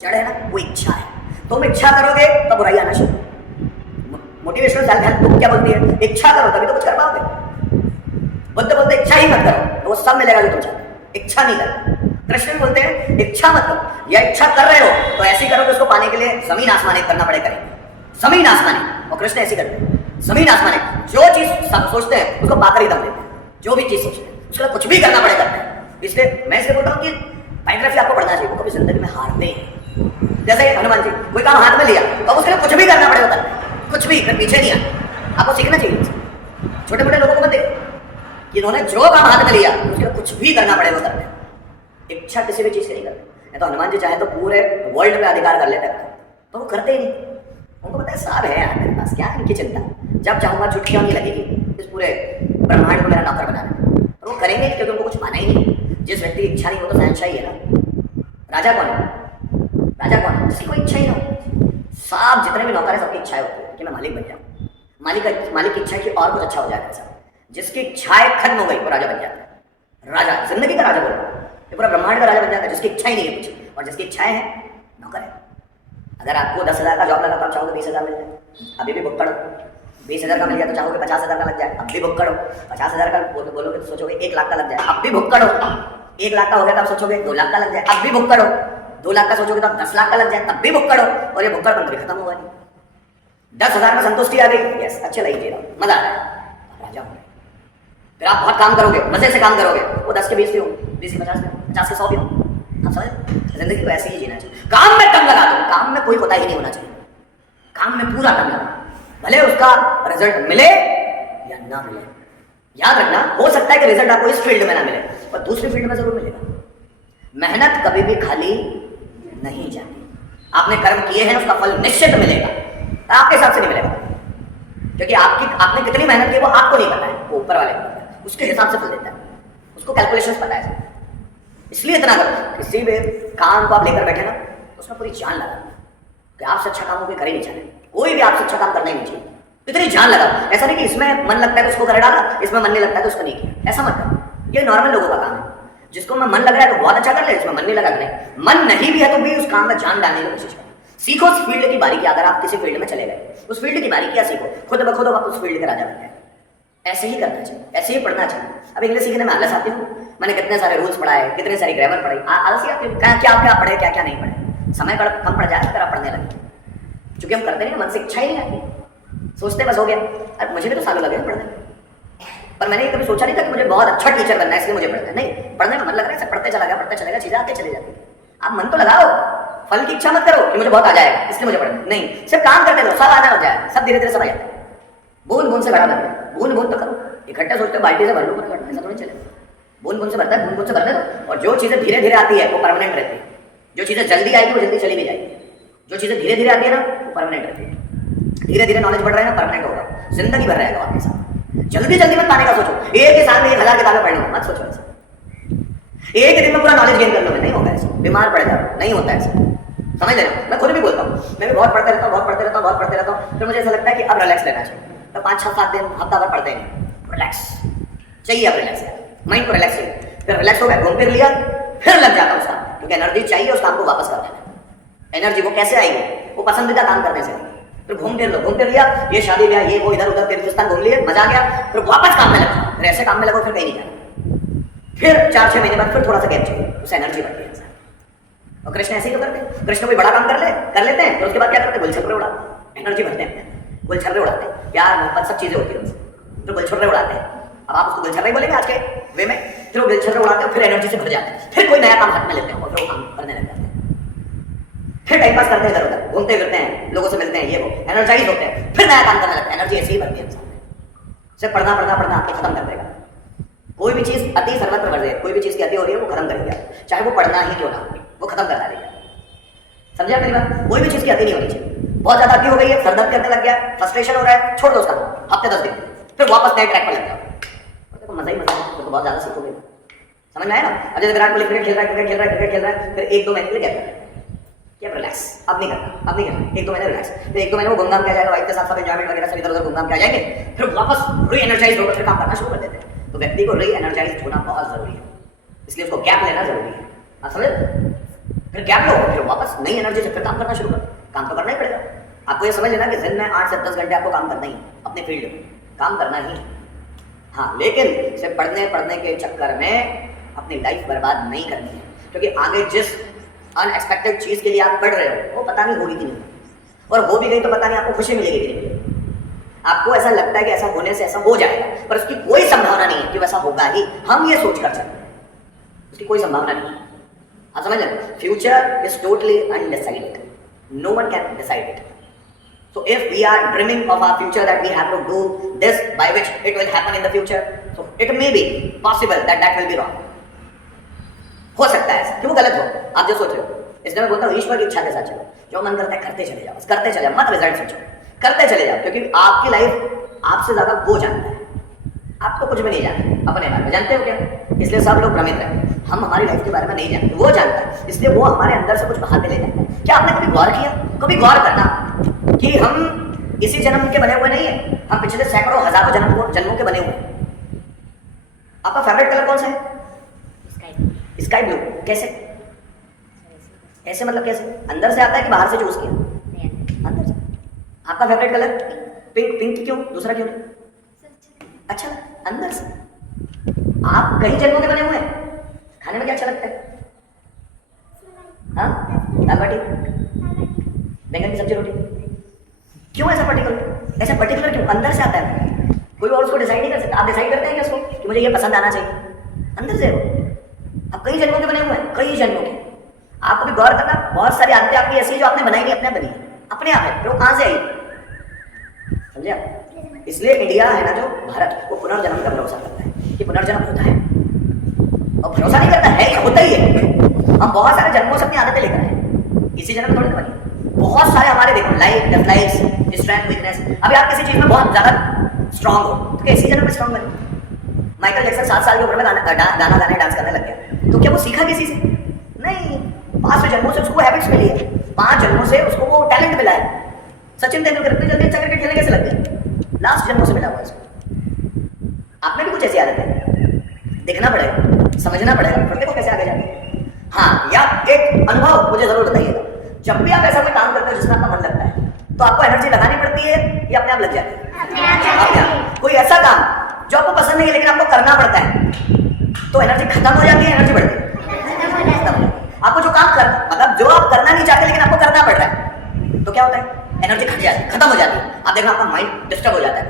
जड़ है ना, वो इच्छा है। तुम इच्छा करोगे तो बुराई आना शुरू। मोटिवेशनल सेल्फ हेल्प बुक क्या बोलती है? इच्छा करो तभी तो कुछ कर पाओगे। बोलते बोलते इच्छा ही मत करो तो वो सब मिलेगा जो तुम चाहते हो। इच्छा नहीं करो। कृष्ण भी बोलते हैं इच्छा मत करो, या इच्छा कर रहे हो तो ऐसी करो कि उसको पाने के लिए जमीन आसमान एक करना पड़े, करेंगे जमीन आसमान। और कृष्ण ऐसी करते हैं, जमीन आसमान जो चीज सब सोचते हैं उसको पाकर ही दम देते हैं। जो भी चीज सोचते हैं उसके लिए कुछ भी करना पड़े करते हैं। इसलिए मैं इसलिए बोलता हूँ कि बायोग्राफी आपको पढ़ना चाहिए, वो कभी जिंदगी में हारते ही नहीं। जैसे हनुमान जी कोई काम हाथ में लिया तो उसके लिए कुछ भी करना पड़ेगा, कुछ भी, फिर पीछे नहीं आना। आपको सीखना चाहिए। छोटे मोटे लोगों को मत देखो कि इन्होंने जो काम हाथ में लिया उसके लिए कुछ भी करना पड़ेगा करते हैं। इच्छा किसी भी चीज की नहीं करते। तो हनुमान जी चाहे तो पूरे वर्ल्ड पे अधिकार कर लेते हैं, तो वो करते ही नहीं। उनको पता है साहब है यार मेरे पास, क्या है इनकी चिंता, जब चाहूंगा छुट्टियां नहीं लगेगी इस पूरे ब्रह्मांड को मेरा नौकर बनाना। और वो करेंगे नहीं क्योंकि उनको कुछ माना ही नहीं। जिस व्यक्ति की इच्छा नहीं हो तो शहंशाह ही है ना। राजा कौन है? राजा कौन है? जिसकी कोई इच्छा ही ना हो। साहब जितने भी नौकर है सबकी इच्छाएं होती है कि मैं मालिक बन जाऊं। मालिक की इच्छा है कि और कुछ अच्छा हो जाएगा। सब जिसकी इच्छाएं खत्म हो गई वो राजा बन जाता है। राजा जिंदगी का राजा बोल रहा है, ये पूरा ब्रह्मांड का राजा बन जाता है। जिसकी इच्छा ही नहीं है कुछ, और जिसकी इच्छाएं हैं नौकर है। अगर आपको 10,000 का जॉब लगा तो आप चाहोगे 20,000 मिल जाए, अभी भी बुक करो। 20,000 का मिल गया तो चाहोगे 50,000 का लग जाए, अब भी बुक करो। 50,000 का बोलोगे तो सोचोगे 1 लाख का लग जाए, अब भी बुक करो। 1 लाख का हो गया तो आप सोचोगे 2 लाख का लग जाए, अब भी बुक करो। 2 लाख का सोचोगे तो 10 लाख का लग जाए, तब भी बुक करो। और ये बुक कभी खत्म होगा नहीं। 10,000 में संतुष्टि आ गई, यस अच्छे लाइफ जी रहा हूं, मजा आ रहा है, राजा हो। फिर आप बहुत काम करोगे, मजे से काम करोगे, वो 10 के 20 भी हो, 20 के 50 भी हो, 50 के 100 भी हो। आप समझ? जिंदगी को ऐसे ही जीना चाहिए। काम में दम लगा दो, काम में कोई कोताही नहीं होना चाहिए। काम में पूरा दम लगा, भले उसका रिजल्ट मिले या ना मिले। याद रखना, हो सकता है कि रिजल्ट आपको इस फील्ड में ना मिले और दूसरी फील्ड में जरूर मिलेगा। मेहनत कभी भी खाली नहीं जाती। आपने कर्म किए हैं उसका फल निश्चित मिलेगा, आपके हिसाब से नहीं मिलेगा। क्योंकि आपने कितनी मेहनत की वो आपको नहीं पता है, वो ऊपर वाले को पता है। उसके हिसाब से फल देता है, उसको कैलकुलेशंस पता है। इसलिए इतना करो, किसी भी काम को आप लेकर बैठे ना उसमें पूरी जान लगा कि आपसे अच्छा काम कोई कर ही नहीं चाहे। कोई भी आपसे अच्छा काम करना ही नहीं चाहिए, इतनी जान लगा। ऐसा नहीं कि इसमें मन लगता है तो उसको कर डाला, इसमें मन नहीं लगता है तो उसको नहीं किया, ऐसा मत करो। ये नॉर्मल लोगों का काम है। जिसको में मन लग रहा है तो बहुत अच्छा कर ले, जिसमें मन नहीं लगा नहीं। मन नहीं भी है तो भी उस काम में जान डालने की कोशिश करो। सीखो उस फील्ड की बारीकी। अगर आप किसी फील्ड में चले गए, उस फील्ड की बारीकियां सीखो, खुद ब खुद आप उस फील्ड के राजा बन जाए। ऐसे ही करना चाहिए, ऐसे ही पढ़ना चाहिए। अब इंग्लिश सीखने में आलस आती हूँ, मैंने कितने सारे रूल्स पढ़ाए, कितने सारी ग्रामर पढ़ाई, आलस ही आती है। क्या पढ़े, क्या नहीं पढ़े। समय कम पड़ जाए तो आप पढ़ने लगे, क्योंकि हम करते नहीं, मन से इच्छा ही नहीं आती, सोचते बस हो गया। अब मुझे भी तो सालों लगे पढ़ने में, पर मैंने कभी सोचा नहीं था कि मुझे बहुत अच्छा टीचर बनना है इसलिए मुझे पढ़ना है। नहीं, पढ़ने में मन लग रहा है, पढ़ते चला गया, चीजें आते चले जाती है। आप मन तो लगाओ, फल की इच्छा मत करो कि मुझे बहुत आ जाएगा इसलिए मुझे पढ़ना नहीं। सिर्फ काम करते रहो, सब आने लग जाए, सब धीरे धीरे सब आ जाए। बूंद बूंद से भरा बनता है, बूंद बूंद तो करो। इकट्ठा सोचते बाल्टी से भर लो, ऐसा थोड़ी चले। बूंद बूंद से भरता है, बूंद बूंद से भरने दो। और जो चीजें धीरे धीरे आती है वो परमानेंट रहती है। जो चीजें जल्दी आएगी वो जल्दी चली भी जाएगी। जो चीजें धीरे धीरे आती है ना वो परमानेंट रहती है। धीरे धीरे नॉलेज बढ़ रहा है ना, परमानेंट होगा, जिंदगी भर रहेगा आपके साथ। जल्दी जल्दी मत पाने का सोचो, एक ही साल में 1000 किताबें पढ़ लो, मत सोचो ऐसा। एक ही दिन में पूरा नॉलेज गेन कर लो, नहीं होगा ऐसा। बीमार पड़ जाओ, नहीं होता ऐसा। समझ ले रहे हो? मैं खुद भी बोलता हूँ, मैं भी बहुत पढ़ते रहता हूँ, फिर मुझे ऐसा लगता है कि अब रिलैक्स लेना चाहिए। तो 5-6-7 दिन हफ्ता भर पढ़ते हैं, रिलैक्स चाहिए, अब रिलैक्स है, माइंड को रिलैक्स चाहिए। फिर रिलैक्स हो गया, घूम फिर लिया, फिर लग जाता उस काम, क्योंकि एनर्जी चाहिए उस काम को वापस कर देना। एनर्जी वो कैसे आएगी? वो पसंदीदा काम करने से। फिर घूम फिर लिया, ये शादी ब्याह, ये वो, इधर उधर तीर्थस्थान घूम लिए, मजा आ गया, फिर वापस काम में लग जाओ। फिर ऐसे काम में लगो, फिर कहीं नहीं जाना। फिर 4-6 महीने बाद फिर थोड़ा सा गैप चाहिए, उससे एनर्जी बढ़ती है। और कृष्ण ऐसे ही तो करते हैं। कृष्ण कोई बड़ा काम कर लेते हैं, तो उसके बाद क्या करते हैं? गुलछर्रे उड़ाते, एनर्जी भरते हैं, गुलछर्रे उड़ाते हैं। प्यार मोहब्बत सब चीजें होती है, तो गुलछर्रे उड़ाते हैं। अब आप उसको गुलछर्रे बोलेंगे आज के वे में, फिर वो गुलछर्रे उड़ाते हैं, फिर एनर्जी से भर जाते हैं। फिर कोई नया काम हाथ में लेते हैं और फिर वो काम करने लग जाते हैं। फिर टाइम पास करते हैं, इधर उधर घूमते फिरते हैं, लोगों से मिलते हैं, ये वो एनर्जाइज होते हैं, फिर नया काम करने लगते हैं। एनर्जी ऐसे ही भरती है इंसान में। सिर्फ पढ़ना आपको खत्म कर देगा। कोई भी चीज अति सर्वत्र वर्ज्य, कोई भी चीज की अति हो रही है वो खत्म कर दिया, चाहे वो पढ़ना ही क्यों ना, वो खत्म कर देगा। समझा मेरी बात? कोई भी चीज की अति नहीं होनी चाहिए। बहुत ज्यादा अति हो गई है, सरदर्द करने लग गया, फ्रस्ट्रेशन हो रहा है, छोड़ दो उसका हफ्ते 10 दिन, फिर वापस नए ट्रैक पर लग जाओ। देखो मजा ही मजा है, तो बहुत ज्यादा सीखोगे। समझ में आया ना? अब जैसे विराट कोहली क्रिकेट खेल रहा है, फिर 1-2 महीने के लिए गैप क्या रिलैक्स, अब नहीं करना 1-2 महीने रिलैक्स, फिर 1-2 महीने वो घूमघाम किया जाएगा, वाइफ के साथ सब एंजॉयमेंट वगैरह सब इधर उधर घूमघाम किया जाएंगे, फिर वापस री एनर्जाइज होकर फिर काम करना शुरू कर देते हैं। तो व्यक्ति को री एनर्जाइज होना बहुत जरूरी है, इसलिए उसको गैप लेना जरूरी है। आप समझे? फिर गैप लो, फिर वापस नई एनर्जी से फिर काम करना शुरू करो। काम तो करना ही पड़ेगा। आपको ये समझ लेना कि दिन में 8 से 10 घंटे आपको काम करना ही, अपने फील्ड में काम करना ही। हाँ, लेकिन सिर्फ पढ़ने के चक्कर में अपनी लाइफ बर्बाद नहीं करनी है, क्योंकि आगे जिस अनएक्सपेक्टेड चीज के लिए आप पढ़ रहे हो वो पता नहीं होगी कि नहीं, और हो भी गई तो पता नहीं आपको खुशी मिलेगी कि नहीं। आपको ऐसा लगता है कि ऐसा होने से ऐसा हो जाएगा, पर उसकी कोई संभावना नहीं है कि वैसा होगा ही। हम ये सोच कर चलते हैं, उसकी कोई संभावना नहीं। आप समझ रहे? Future is totally undecided, no one can decide it. So if we are dreaming of our future that we have to do this by which it will happen in the future, so it may be possible that that will be wrong. हो सकता है ऐसा कि वो गलत हो, आप जो सोच रहे हो। इसलिए मैं बोलता हूँ ईश्वर की इच्छा के साथ चलो, जो मन करता है करते चले जाओ, बस करते चले जाओ, मत रिजल्ट सोचो, करते चले जाओ, क्योंकि आपकी लाइफ आपसे ज्यादा वो जानता है। आप तो कुछ भी नहीं जानते अपने बारे में, जानते हो क्या? इसलिए सब लोग भ्रमित रहते हैं, हम हमारी लाइफ के बारे में नहीं जानते, वो जानता है, इसलिए वो हमारे अंदर से कुछ बाहर ले जाता है। क्या आपने कभी गौर किया? कभी गौर करना कि हम इसी जन्म के बने हुए नहीं है, हम पिछले सैकड़ों हजारों जन्मों के बने हुए हैं। आपका फेवरेट कलर कौन सा है? Sky blue. कैसे? ऐसे मतलब कैसे? अंदर से आता है कि बाहर से चूज किया? अंदर से। आपका फेवरेट कलर पिंक। पिंक क्यों? दूसरा क्यों? अच्छा, अंदर से। आप कई जन्मों के बने हुए हैं। खाने में क्या अच्छा लगता है? हाँ, दाल बाटी, बैंगन की सब्जी, रोटी। क्यों ऐसा पर्टिकुलर? ऐसा पर्टिकुलर क्यों? अंदर से आता है, कोई और उसको डिसाइड नहीं कर सकता। आप डिसाइड करते हैं क्या उसको कि मुझे ये पसंद आना चाहिए? अंदर से वो। आप कई जन्मों के बने हुए हैं, कई जन्मों के। आपको भी गौर करना, बहुत सारी आदतें आपकी ऐसी जो आपने बनाई नहीं, अपने बनी है, अपने आप है, फिर वो कहां से आई? समझे आप? इसलिए इंडिया है ना, जो भारत, वो पुनर्जन्म का भरोसा करता है कि पुनर्जन्म होता है, और भरोसा नहीं करता है, होता ही है। हम बहुत सारे जन्मों से अपनी आदतें लेकर आए, इसी जन्म थोड़ी ना बनी। बहुत सारे हमारे देखो लाइक डिसलाइक्स, स्ट्रेंथ, वीकनेस। अभी आप किसी चीज में बहुत ज्यादा स्ट्रांग हो तो क्या इसी जन्म में स्ट्रांग बने? माइकल जैक्सन 7 साल की उम्र में गाना गाने डांस करने लग गया, तो क्या वो सीखा किसी से? नहीं, 5 जन्मों से उसको हैबिट्स मिली है, 5 जन्मों से उसको वो टैलेंट मिला है। सचिन तेंदुलकर इतनी जल्दी अच्छा क्रिकेट खेलने कैसे लग गया? लास्ट जन्मों से मिला हुआ इसको। आप में भी कुछ ऐसी आदत है, देखना पड़ेगा, समझना पड़ेगा, फिर देखो कैसे आगे जाए। हाँ, या एक अनुभव मुझे जरूर बताइएगा, जब भी आप ऐसा कोई काम करते हो जिसमें आपका मन लगता है, तो आपको एनर्जी लगानी पड़ती है या अपने आप लग जाती है? अपने आप। कोई ऐसा काम जो आपको पसंद नहीं है लेकिन आपको करना पड़ता है, तो एनर्जी खत्म हो जाती है, एनर्जी बढ़ती है? आपको जो काम कर, मतलब जो आप करना नहीं चाहते लेकिन आपको करना पड़ रहा है, तो क्या होता है? एनर्जी घट जाती है, खत्म हो जाती है। आप देखना, आपका माइंड डिस्टर्ब हो जाता है,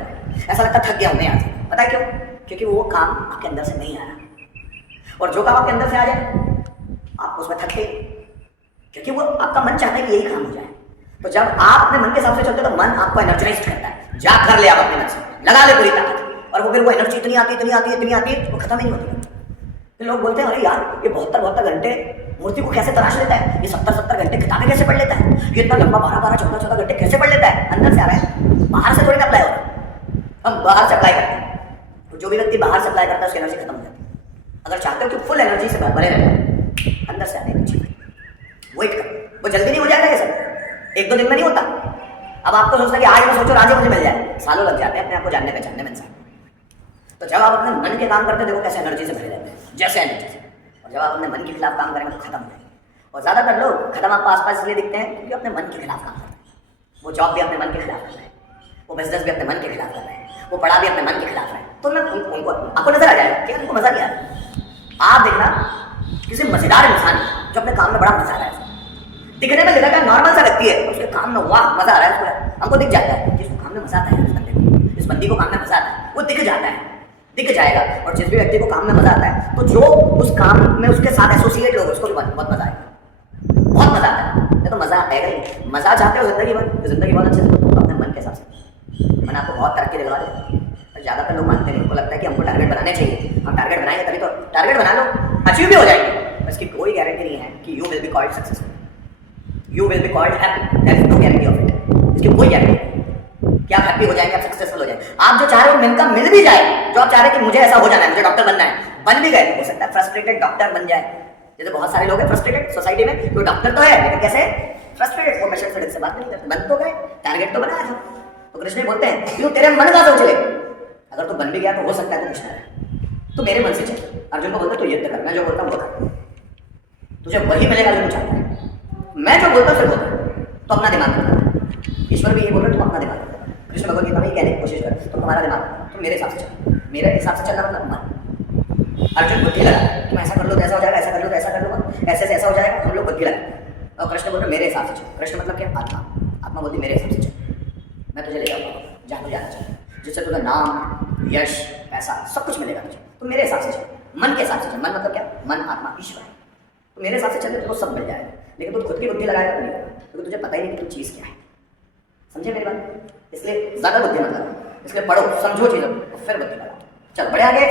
ऐसा लगता है थक गया हूं मैं आज। पता है क्यों? क्योंकि वो काम आपके अंदर से नहीं आ रहा, और जो काम आपके अंदर से आ जाए आप उसमें थक गए, क्योंकि वो आपका मन चाहता है कि यही काम हो जाए। तो जब आप अपने मन के हिसाब से चलते हो तो मन आपको एनर्जाइज करता है, जा कर ले आप अपने मन से, लगा ले पूरी ताकत, और वो फिर वो एनर्जी इतनी आती है, वो खत्म ही नहीं होती। तो लोग बोलते हैं, अरे यार ये 72 घंटे मूर्ति को कैसे तराश लेता है, ये 70 घंटे किताबें कैसे पढ़ लेता है, ये इतना लंबा 12 14 घंटे कैसे पढ़ लेता है? अंदर से आ रहा है, बाहर से थोड़ी ना अप्लाई हो रहा है। हम बाहर से अप्लाई करते हैं, तो जो भी व्यक्ति बाहर से अप्लाई करता है उसकी एनर्जी खत्म हो जाती है। अगर चाहते हो कि फुल एनर्जी से भरे रहे, अंदर से आने की वेट करो, वो जल्दी नहीं हो जाएगा ये सब, 1-2 दिन में नहीं होता। अब आपको सोचना है कि आज मैं सोचो आज मुझे मिल जाए, सालों लग जाते हैं अपने आप को जानने पहचानने में इंसान। तो जब आप अपने मन के काम करते हैं, देखो कैसे एनर्जी से भरे रहते हैं, जैसे एनर्जी से। और जब आप अपने मन के खिलाफ काम करेंगे तो खत्म हो जाएंगे। और ज्यादातर लोग खत्म आपको आसपास इसलिए दिखते हैं क्योंकि अपने मन के खिलाफ काम करते हैं। वो जॉब भी अपने मन के खिलाफ कर रहे हैं, वो बिजनेस भी अपने मन के खिलाफ कर रहे हैं, वो पढ़ा भी अपने मन के खिलाफ है, तो ना उनको आपको नजर आ जाएगा कि उनको मजा नहीं आ रहा। आप देखना किसी मजेदार इंसान जो अपने काम में बड़ा मजा आ रहा है, दिखने में लगा नॉर्मल सा लगती है, उसके काम में वाह मजा आ रहा है, हमको दिख जाता है कि इसको काम में मजा आता है, इस बंदे को, इस बंदी को काम में मजा आता है, वो दिख जाता है, दिख जाएगा। और जिस भी व्यक्ति को काम में मजा आता है, तो जो उस काम में उसके साथ एसोसिएट लोग, उसको भी बहुत मजा आएगा, बहुत मजा आता है। तो मजा आएगा ही, मजा चाहते हो जिंदगी भर, तो जिंदगी बहुत अच्छे से तो अपने मन के हिसाब से। मैंने आपको बहुत तरक्की दिलवा दी, पर ज्यादातर लोग मानते नहीं, उनको लगता है कि हमको टारगेट बनाने चाहिए, हम टारगेट बनाएंगे तभी तो, टारगेट बना लो, अचीव भी हो जाएंगे, इसकी कोई गारंटी नहीं है कि you will be called successful, you will be called happy, there is no guarantee of it. इसकी कोई गारंटी नहीं कि आप हैप्पी हो जाएंगे, आप सक्सेसफुल हो जाएंगे। आप जो चाह रहे हो मिलका मिल भी जाए, जो आप चाह रहे हैं कि मुझे ऐसा हो जाना है, मुझे डॉक्टर बनना है, बन भी गए, हो सकता है फ्रस्ट्रेटेड डॉक्टर बन जाए। जैसे बहुत सारे लोग हैं फ्रस्ट्रेटेड सोसाइटी में, तो डॉक्टर तो है लेकिन कैसे फ्रस्ट्रेटेड, वो पेशेंट से बात नहीं करते, बन तो गए, टारगेट तो बनाया था। तो कृष्ण बोलते हैं कि तेरे मन का सोच ले, अगर तू बन भी गया तो हो सकता है तो कृष्ण है, तो मेरे मन से चल। अर्जुन को बोलते तो युद्ध करना, जो बोलता वो कर। तुझे वही मिलेगा जो तू चाहता है। मैं जो बोलता हूँ फिर बोलता हूँ, तो अपना दिमाग लगाना। ईश्वर भी ये बोल रहे तुम अपना दिमाग लगाना। कृष्ण भगवत गीता में ये कहने की कोशिश कर, तुम तुम्हारा दिमाग, तुम मेरे हिसाब से चलो। मेरे हिसाब से चलना मतलब मन। अर्जुन बुद्धि लगा, तुम ऐसा कर लो तो ऐसा हो जाएगा, ऐसा कर लो तो ऐसा कर लो, ऐसे से ऐसा हो जाएगा, हम लोग बुद्धि लगा। और कृष्ण बोल रहे मेरे हिसाब से चलो। कृष्ण मतलब क्या? आत्मा। आत्मा बोलती मेरे हिसाब से चलो, मैं तुझे ले जाऊँगा जहाँ तू जाना चाहिए, जिससे तुझे नाम, यश, पैसा सब कुछ मिलेगा तुझे। तो मेरे हिसाब से चल, मन के हिसाब से चल। मन मतलब क्या? मन, आत्मा, ईश्वर। तो मेरे हिसाब से चलने तुझको सब मिल जाएगा, लेकिन तू खुद की बुद्धि लगाएगा तो नहीं होगा, क्योंकि तुझे पता ही नहीं कि तू चीज़ क्या है। समझे मेरी बात? इसलिए ज़्यादा बुद्धि मत लगाओ, इसलिए पढ़ो, समझो चीज़ों को, फिर बुद्धि लगाओ। चल बढ़े आगे।